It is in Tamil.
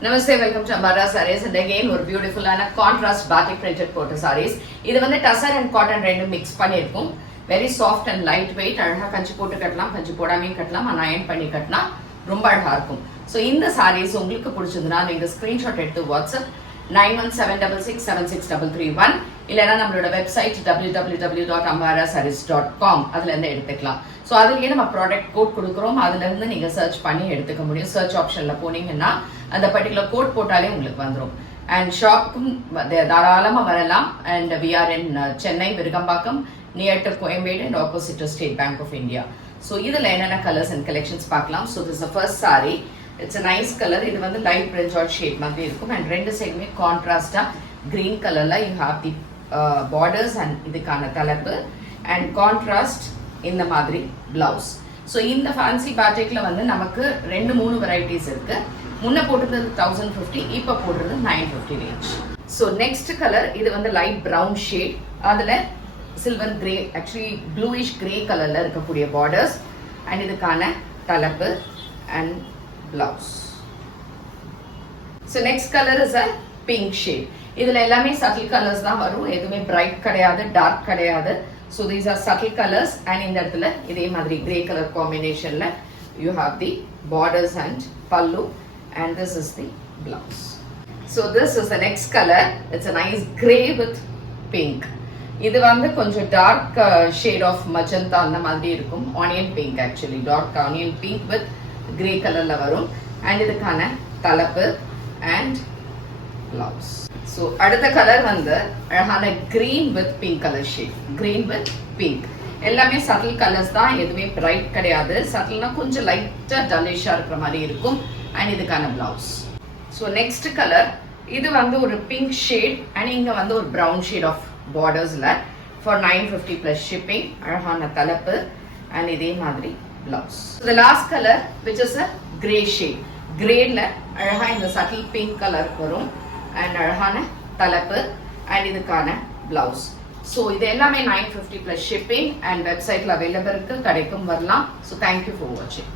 Namaste, welcome to Ambara Sarees and again ஒரு பியூட்டிஃபுல்லான கான்ட்ராஸ்ட் batik printed போட்ட sarees. இது வந்து டசர் அண்ட் காட்டன் ரெண்டும் மிக்ஸ் பண்ணியிருக்கும். Very soft and light weight. அழகாக கஞ்சி போட்டு கட்டலாம், கஞ்சி போடாமையும் கட்டலாம், ஆனால் அயன் பண்ணி கட்டினா ரொம்ப அழகாக இருக்கும். ஸோ இந்த sarees உங்களுக்கு பிடிச்சதுன்னா நீங்கள் ஸ்க்ரீன்ஷாட் எடுத்து வாட்ஸ்அப் 9176667331 இல்லைனா நம்மளோட வெப்சைட் www.ambarasarees.com அதுலேருந்து எடுத்துக்கலாம். ஸோ அதுலேயே நம்ம ப்ராடக்ட் கோட் கொடுக்குறோம், அதுலேருந்து நீங்கள் சர்ச் பண்ணி எடுத்துக்க முடியும். சர்ச் ஆப்ஷனில் போனீங்கன்னா அந்த பர்டிகுலர் கோட் போட்டாலே உங்களுக்கு வந்துடும். அண்ட் ஷாப்புக்கும் தாராளமாக வரலாம். And we are in Chennai Virugambakkam near to Koyambedu and opposite to State Bank of India. So இதில் என்னென்ன கலர்ஸ் அண்ட் கலெக்ஷன்ஸ் பார்க்கலாம். So this first sari. It's a nice colour. இது வந்து லைட் பிரிஞ்சால் ஷேட் மாதிரி இருக்கும். அண்ட் ரெண்டு சைடுமே கான்ட்ராஸ்டாக கிரீன் கலரில் you have the borders and இதுக்கான தலைப்பு அண்ட் கான்ட்ராஸ்ட் இந்த மாதிரி பிளவுஸ். ஸோ இந்த ஃபேன்சி பேட்டிக்ல வந்து நமக்கு 2-3 வெரைட்டிஸ் இருக்கு. முன்ன போட்டுறது 1050, இப்போ போடுறது 950 ரேஞ்ச். ஸோ நெக்ஸ்ட் கலர் இது வந்து லைட் ப்ரௌன் ஷேட், அதில் silver grey, actually bluish grey கலர்ல இருக்கக்கூடிய பார்டர்ஸ் அண்ட் இதுக்கான தலைப்பு and blouse. So next colour is a pink shade. இதுல எல்லாமே சட்டில் கலர்ஸ் தான் வரும், எதுவுமே பிரைட் கிடையாது, டார்க் கிடையாது. So these are subtle colours. And இந்த இடத்துல இதே மாதிரி கிரே கலர் காம்பினேஷன்ல you have the borders and pallu and this is the blouse. So this is the next color. It's a nice grey with pink. இது வந்து கொஞ்சம் டார்க் ஷேட் ஆஃப் மஜந்தா அந்த மாதிரி இருக்கும். Onion pink, actually dark onion pink with grey கலர்ல வரும். அண்ட் இதுக்கான தலைப்பு அண்ட் பிளவுஸ். ஸோ அடுத்த கலர் வந்து அழகான green with pink colour shade. Green with pink எல்லாமே சட்டில் கலர்ஸ் தான், எதுவுமே பிரைட் கிடையாது. சட்டில்னா கொஞ்சம் லைட்டா டல்லிஷா இருக்கிற மாதிரி இருக்கும். அண்ட் இதுக்கான பிளவுஸ். ஸோ நெக்ஸ்ட் கலர் இது வந்து ஒரு பிங்க் ஷேட் அண்ட் இங்க வந்து ஒரு ப்ரௌன் ஷேட் ஆஃப் பார்டர்ஸ்ல ஃபார் 950 பிளஸ் ஷிப்பிங். அழகான தலைப்பு அண்ட் இதே மாதிரி blouse. The last colour which is a grey shade. கிரேல அழகா இந்த சட்டில் பிங்க் கலர் வரும் அண்ட் அழகான தலைப்பு அண்ட் இதுக்கான பிளவுஸ். ஸோ இது எல்லாமே 950 பிளஸ் ஷிப்பிங் அண்ட் வெப்சைட்ல அவைலபிள் இருக்கு, கடைக்கும் வரலாம். ஸோ தேங்க்யூ ஃபார் வாட்சிங்.